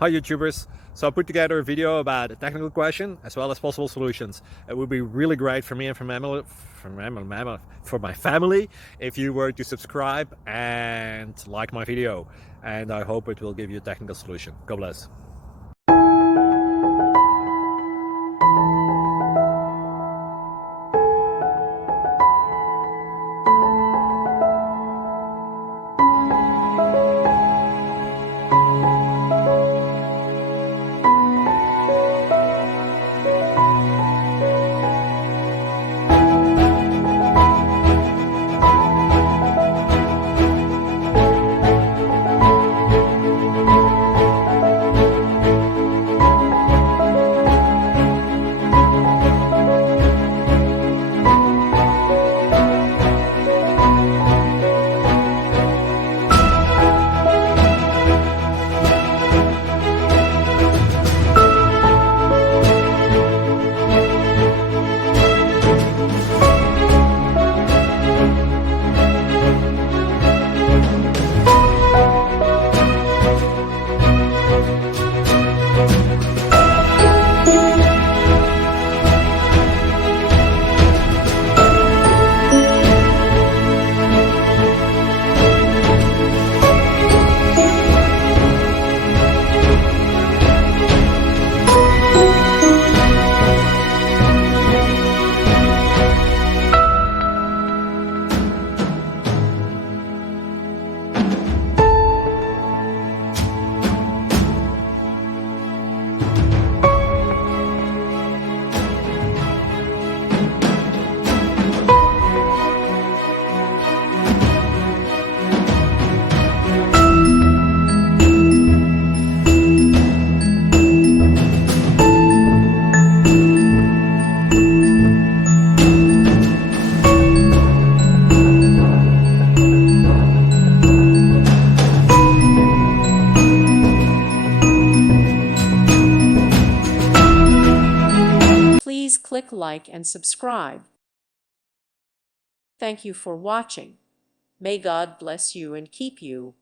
Hi YouTubers! So I put together a video about a technical question as well as possible solutions. It would be really great for me and for my family if you were to subscribe and like my video, and I hope it will give you a technical solution. God bless. Please click like and subscribe. Thank you for watching. May God bless you and keep you.